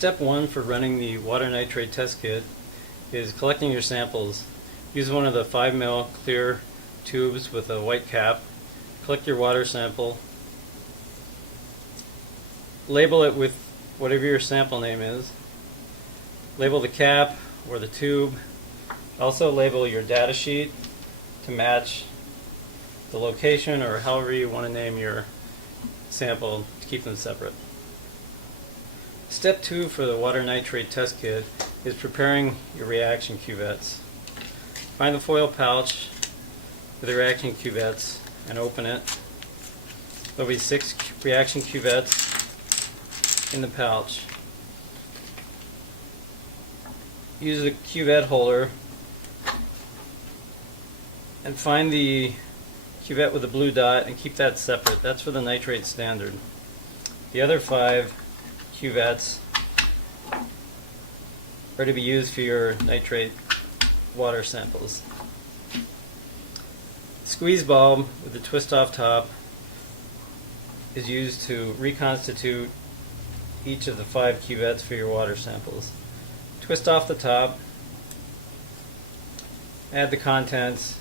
Step 1 for running the water nitrate test kit is collecting your samples. Use one of the 5 ml clear tubes with a white cap. Collect your water sample. Label it with whatever your sample name is. Label the cap or the tube. Also label your data sheet to match the location or however you want to name your sample to keep them separate. Step 2 for the water nitrate test kit is preparing your reaction cuvettes. Find the foil pouch with the reaction cuvettes and open it. There will be 6 reaction cuvettes in the pouch. Use the cuvette holder and find the cuvette with the blue dot and keep that separate. That's for the nitrate standard. The other 5 cuvettes are to be used for your nitrate water samples. Squeeze bulb with the twist off top is used to reconstitute each of the 5 cuvettes for your water samples. Twist off the top, add the contents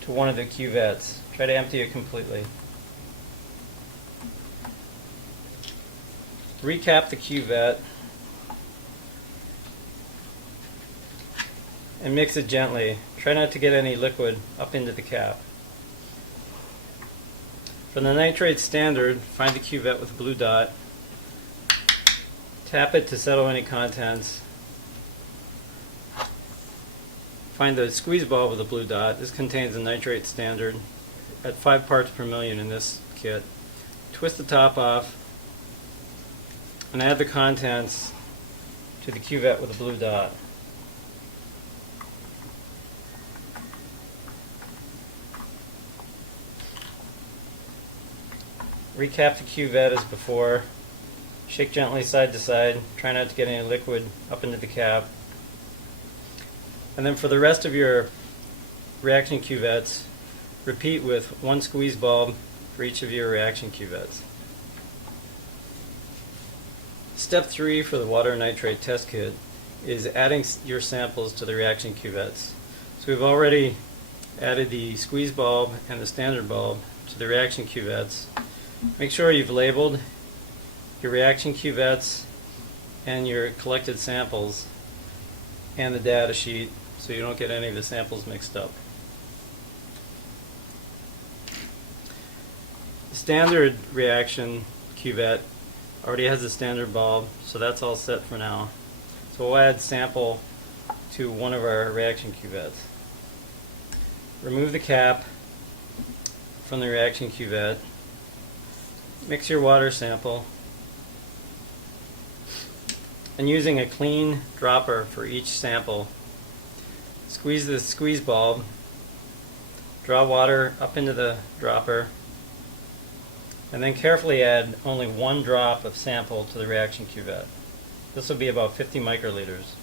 to one of the cuvettes. Try to empty it completely. Recap the cuvette and mix it gently. Try not to get any liquid up into the cap. For the nitrate standard, find the cuvette with the blue dot. Tap it to settle any contents. Find the squeeze bulb with the blue dot. This contains the nitrate standard at 5 parts per million in this kit. Twist the top off and add the contents to the cuvette with the blue dot. Recap the cuvette as before. Shake gently side to side. Try not to get any liquid up into the cap. And then for the rest of your reaction cuvettes, repeat with 1 squeeze bulb for each of your reaction cuvettes. Step 3 for the water nitrate test kit is adding your samples to the reaction cuvettes. So we've already added the squeeze bulb and the standard bulb to the reaction cuvettes. Make sure you've labeled your reaction cuvettes and your collected samples and the data sheet so you don't get any of the samples mixed up. The standard reaction cuvette already has a standard bulb, so that's all set for now. So we'll add sample to one of our reaction cuvettes. Remove the cap from the reaction cuvette. Mix your water sample. And using a clean dropper for each sample, squeeze the squeeze bulb, draw water up into the dropper, and then carefully add only 1 drop of sample to the reaction cuvette. This will be about 50 microliters.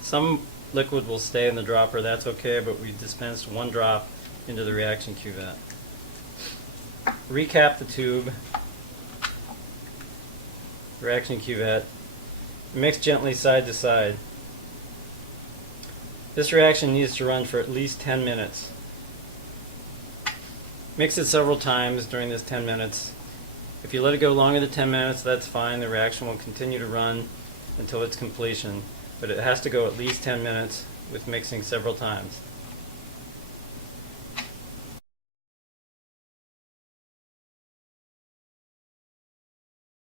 Some liquid will stay in the dropper, that's okay, but we dispensed 1 drop into the reaction cuvette. Recap the tube, reaction cuvette, mix gently side to side. This reaction needs to run for at least 10 minutes. Mix it several times during this 10 minutes. If you let it go longer than 10 minutes, that's fine. The reaction will continue to run until its completion, but it has to go at least 10 minutes with mixing several times.